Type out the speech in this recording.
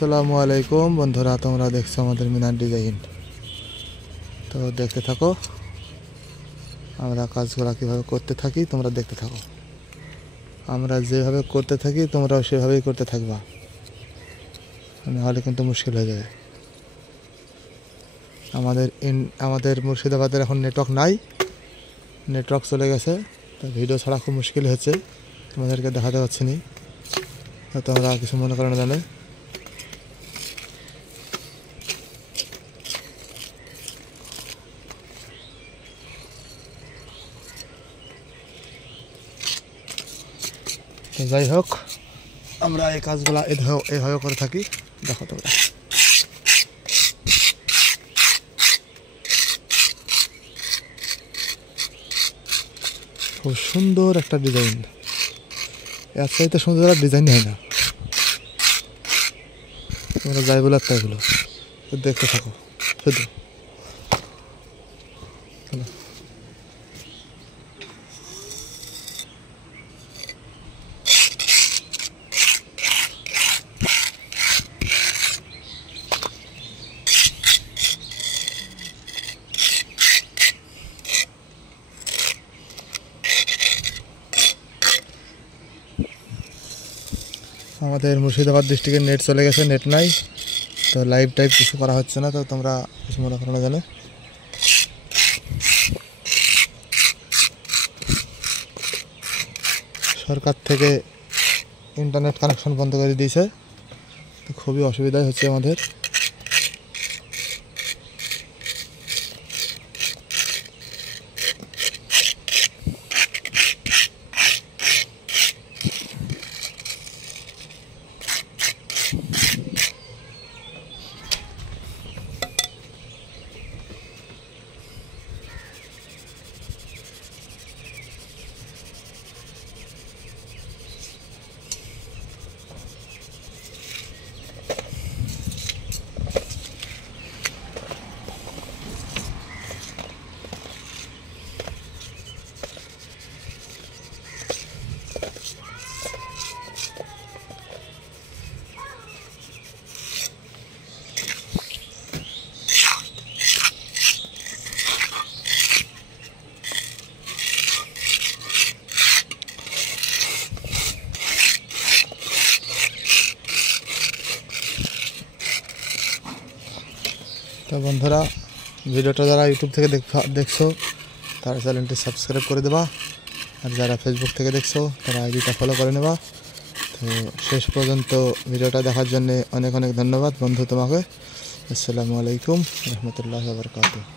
আসসালামু আলাইকুম বন্ধুরা, তোমরা দেখছো আমাদের মিনার ডিজাইন। তো দেখতে থাকো আমরা কাজগুলো কীভাবে করতে থাকি, তোমরা দেখতে থাকো। আমরা যেভাবে করতে থাকি তোমরাও সেভাবেই করতে থাকবা, নাহলে কিন্তু মুশকিল হয়ে যাবে। আমাদের মুর্শিদাবাদের এখন নেটওয়ার্ক নাই, নেটওয়ার্ক চলে গেছে, তো ভিডিও ছাড়া খুব মুশকিল হচ্ছে, তোমাদেরকে দেখাতে পারছি না। তোমরা কিছু মনে করো না জানে। তো যাই হোক, আমরা এই কাজগুলো এভাবে করে থাকি। দেখো তোমরা, খুব সুন্দর একটা ডিজাইন, এর চাইতে সুন্দর আর ডিজাইন হয় না। তোমরা যাই বলো তাই বলো, দেখতে থাকো শুধু। আমাদের মুর্শিদাবাদ ডিস্ট্রিক্টের নেট চলে গেছে, নেট নাই, তো লাইভ টাইপ কিছু করা হচ্ছে না। তো তোমরা কিছু মনে করো না জানে। সরকার থেকে ইন্টারনেট কানেকশন বন্ধ করে দিয়েছে, তো খুবই অসুবিধাই হচ্ছে আমাদের। তো বন্ধুরা, ভিডিওটা যারা ইউটিউব থেকে দেখছো তারা চ্যানেলটি সাবস্ক্রাইব করে দেবা, আর যারা ফেসবুক থেকে দেখছো তারা আইডিটা ফলো করে নেবা। তো শেষ পর্যন্ত ভিডিওটা দেখার জন্য অনেক অনেক ধন্যবাদ বন্ধু তোমাকে। আসসালামু আলাইকুম রহমতুল্লাহি ওয়া বারাকাতুহু।